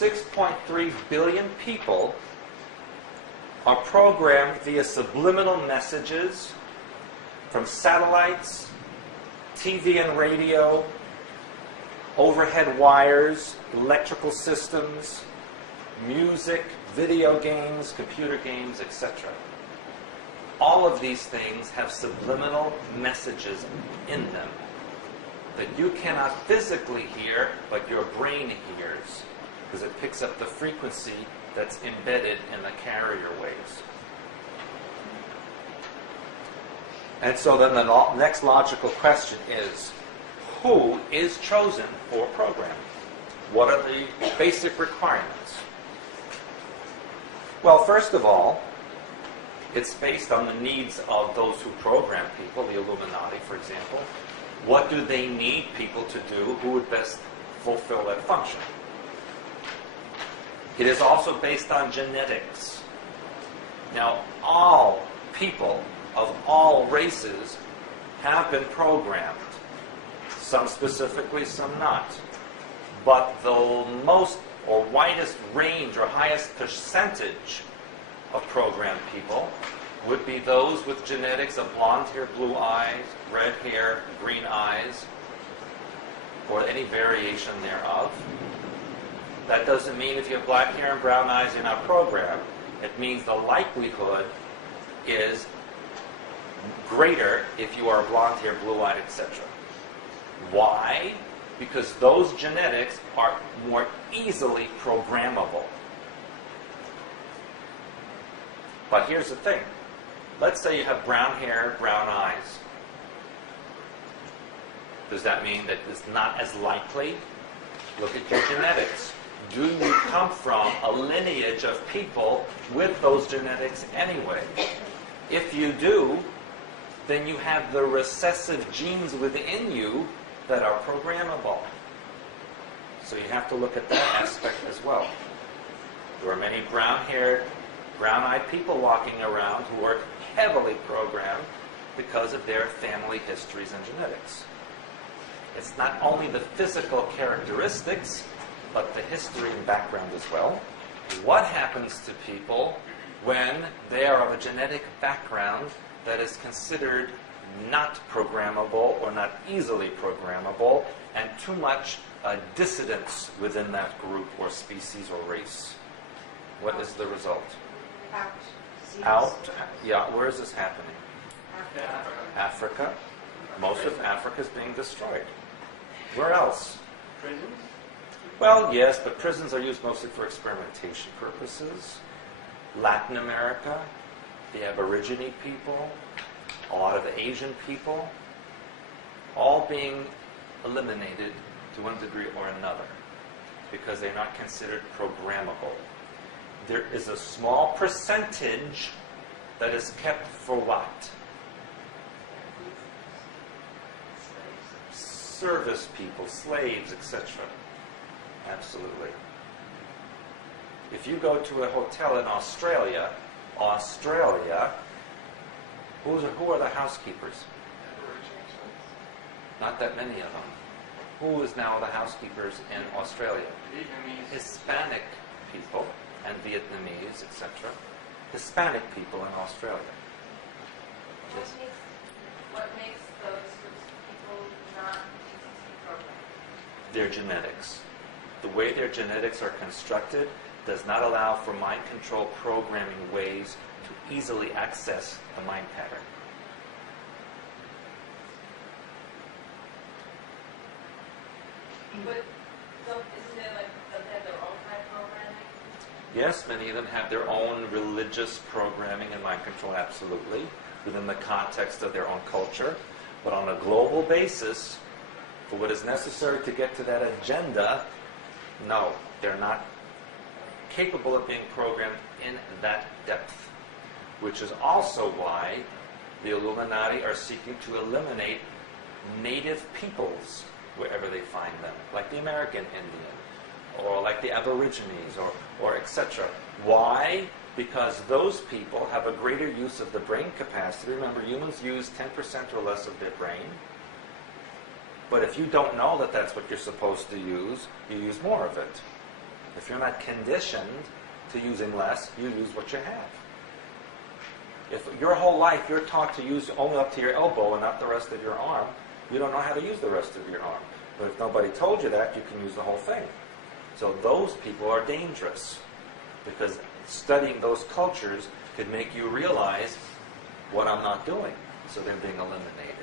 6.3 billion people are programmed via subliminal messages from satellites, TV and radio, overhead wires, electrical systems, music, video games, computer games, etc. All of these things have subliminal messages in them that you cannot physically hear, but your brain hears, because it picks up the frequency that's embedded in the carrier waves. And so then the next logical question is, who is chosen for programming? What are the basic requirements? Well, first of all, it's based on the needs of those who program people, the Illuminati, for example. What do they need people to do? Who would best fulfill that function? It is also based on genetics. Now, all people of all races have been programmed. Some specifically, some not. But the most or widest range or highest percentage of programmed people would be those with genetics of blonde hair, blue eyes, red hair, green eyes, or any variation thereof. That doesn't mean if you have black hair and brown eyes, you're not programmed. It means the likelihood is greater if you are blonde hair, blue-eyed, etc. Why? Because those genetics are more easily programmable. But here's the thing. Let's say you have brown hair, brown eyes. Does that mean that it's not as likely? Look at your genetics. Do you come from a lineage of people with those genetics anyway? If you do, then you have the recessive genes within you that are programmable. So you have to look at that aspect as well. There are many brown-haired, brown-eyed people walking around who are heavily programmed because of their family histories and genetics. It's not only the physical characteristics, but the history and background as well. What happens to people when they are of a genetic background that is considered not programmable or not easily programmable, and too much dissidence within that group or species or race? What is the result? Out. Yeah, where is this happening? Africa. Most of Africa is being destroyed. Where else? Prisons? Well, yes, but prisons are used mostly for experimentation purposes. Latin America, the Aborigine people, a lot of the Asian people, all being eliminated to one degree or another because they're not considered programmable. There is a small percentage that is kept for what? Service people, slaves, etc. Absolutely. If you go to a hotel in Australia, who are the housekeepers? Not that many of them. Who is now the housekeepers in Australia? Vietnamese. Hispanic people and Vietnamese, etc. Hispanic people in Australia. Yes. What makes those groups of people not easy to program? Their genetics. The way their genetics are constructed does not allow for mind control programming ways to easily access the mind pattern. But isn't it like they have their own kind of programming? Yes, many of them have their own religious programming and mind control, absolutely, within the context of their own culture. But on a global basis, for what is necessary to get to that agenda, no, they're not capable of being programmed in that depth. Which is also why the Illuminati are seeking to eliminate native peoples wherever they find them, like the American Indian, or like the Aborigines, or etc. Why? Because those people have a greater use of the brain capacity. Remember, humans use 10% or less of their brain. But if you don't know that that's what you're supposed to use, you use more of it. If you're not conditioned to using less, you use what you have. If your whole life you're taught to use only up to your elbow and not the rest of your arm, you don't know how to use the rest of your arm. But if nobody told you that, you can use the whole thing. So those people are dangerous, because studying those cultures could make you realize what I'm not doing. So they're being eliminated.